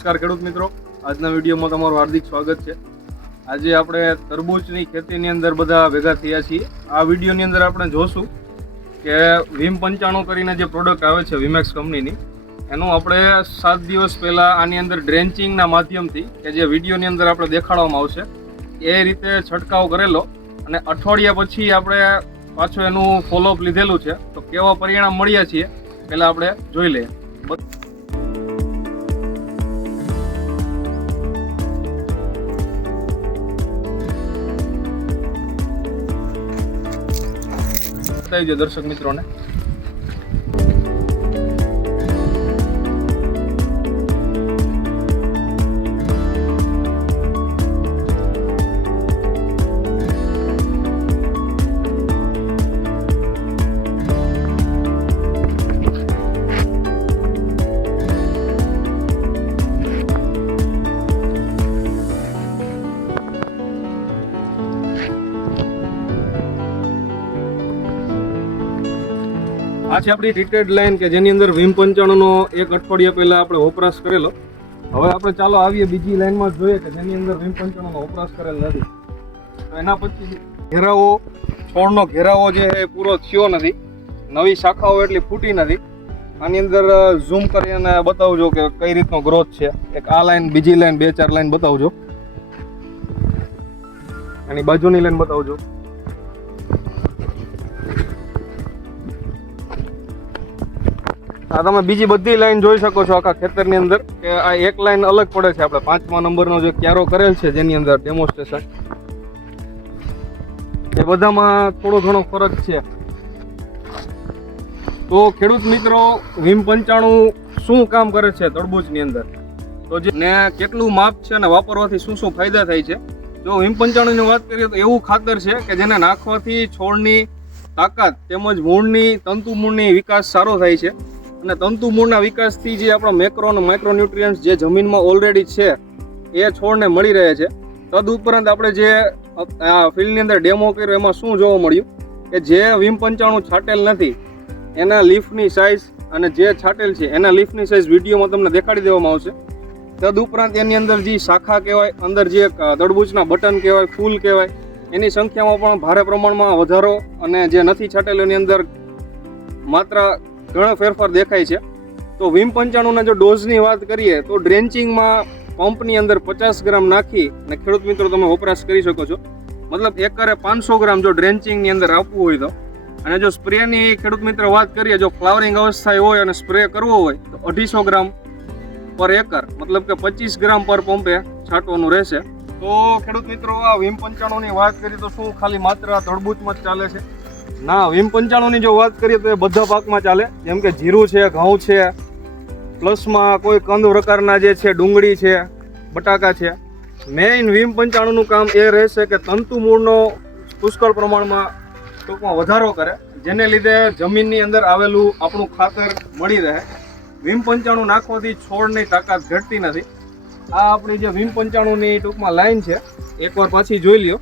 નમસ્કાર ખેડૂત મિત્રો, આજના વિડીયોમાં તમારું હાર્દિક સ્વાગત છે। આજે આપણે તરબૂચની ખેતીની અંદર બધા ભેગા થયા છીએ। આ વિડીયોની અંદર આપણે જોશું કે વિમ 95 કરીને જે પ્રોડક્ટ આવે છે વિમેક્સ કંપનીની, એનું આપણે 7 દિવસ પહેલાં આની અંદર ડ્રેન્ચિંગના માધ્યમથી કે જે વિડીયોની અંદર આપણે દેખાડવામાં આવશે એ રીતે છંટકાવ કરેલો અને અઠવાડિયા પછી આપણે પાછું એનું ફોલોઅપ લીધેલું છે। તો કેવા પરિણામ મળ્યા છીએ પહેલાં આપણે જોઈ લઈએ। બતાવી દો દર્શક મિત્રોને। આ છે આપણી ટ્રીટેડ લાઈન કે જેની અંદર વિમ 95નો એક અઠવાડિયા પહેલા આપણે વપરાશ કરેલો। હવે આપણે ચાલો આવીએ બીજી લાઈનમાં જોઈએ કે જેની અંદર વિમ 95નો વપરાશ કરેલ નથી। તો એના પછી ઘેરાવો, છોડનો ઘેરાવો જે છે એ પૂરો થયો નથી, નવી શાખાઓ એટલી ફૂટી નથી। આની અંદર ઝૂમ કરીને બતાવજો કે કઈ રીતનો ગ્રોથ છે। એક આ લાઈન, બીજી લાઈન, 2-4 લાઈન બતાવજો, એની બાજુની લાઈન બતાવજો। આ તમે બીજી બધી લાઈન જોઈ શકો છો આખા ખેતરની અંદર કે આ એક લાઈન અલગ પડે છે। આપણે 5મા નંબરનો જે ક્યારો કરેલ છે જેની અંદર ડેમોન્સ્ટ્રેશન, એ બધામાં થોડો ઘણો ફરક છે। તો ખેડૂત મિત્રો, વિમ 95 શું કામ કરે છે તરબૂચની અંદર, તો જે ને કેટલું માપ છે અને વાપરવાથી શું શું ફાયદા થાય છે। જો વિમ 95ની વાત કરીએ તો એવું ખાતર છે કે જેને નાખવાથી છોડની તાકાત તેમજ મૂળની, તંતુ મૂળની વિકાસ સારો થાય છે અને તંતુ મૂળના વિકાસથી જે આપણા મેક્રો અને માઇક્રો ન્યુટ્રિયન્ટ્સ જે જમીનમાં ઓલરેડી છે એ છોડને મળી રહે છે। તદુપરાંત આપણે જે ફિલ્ડની અંદર ડેમો કર્યો એમાં શું જોવા મળ્યું કે જે વિમ 95 છાંટેલ નથી એના લીફની સાઇઝ અને જે છાંટેલ છે એના લીફની સાઇઝ વિડીયોમાં તમને દેખાડી દેવામાં આવશે। તદુપરાંત એની અંદર જે શાખા કહેવાય, અંદર જે તરબૂચના બટન કહેવાય, ફૂલ કહેવાય, એની સંખ્યામાં પણ ભારે પ્રમાણમાં વધારો અને જે નથી છાંટેલ એની અંદર માત્ર ઘણો ફેરફાર દેખાય છે। તો વિમ 95ના જો ડોઝની વાત કરીએ તો ડ્રેન્ચિંગમાં પંપની અંદર 50 ગ્રામ નાખી અને ખેડૂત મિત્રો તમે વપરાશ કરી શકો છો। મતલબ એકરે 500 ગ્રામ જો ડ્રેન્ચિંગની અંદર આપવું હોય તો, અને જો સ્પ્રેની ખેડૂત મિત્ર વાત કરીએ, જો ફ્લાવરિંગ અવસ્થાએ હોય અને સ્પ્રે કરવો હોય તો 250 ગ્રામ પર એકર, મતલબ કે 25 ગ્રામ પર પંપે છાંટવાનું રહેશે। તો ખેડૂત મિત્રો, આ વિમ 95ની વાત કરીએ તો શું ખાલી માત્ર તરબૂચમાં જ ચાલે છે? ના, વિમ 95ની જો વાત કરીએ તો એ બધા પાકમાં ચાલે, જેમ કે જીરું છે, ઘઉં છે, પ્લસમાં કોઈ કંદ પ્રકારના જે છે, ડુંગળી છે, બટાકા છે। મેઇન વિમ 95નું કામ એ રહેશે કે તંતુ મૂળનો પુષ્કળ પ્રમાણમાં ટૂંકમાં વધારો કરે, જેને લીધે જમીનની અંદર આવેલું આપણું ખાતર મળી રહે। વિમ 95 નાખવાથી છોડની તાકાત ઘટતી નથી। આ આપણી જે વિમ 95ની ટૂંકમાં લાઈન છે, એકવાર પાછી જોઈ લ્યો।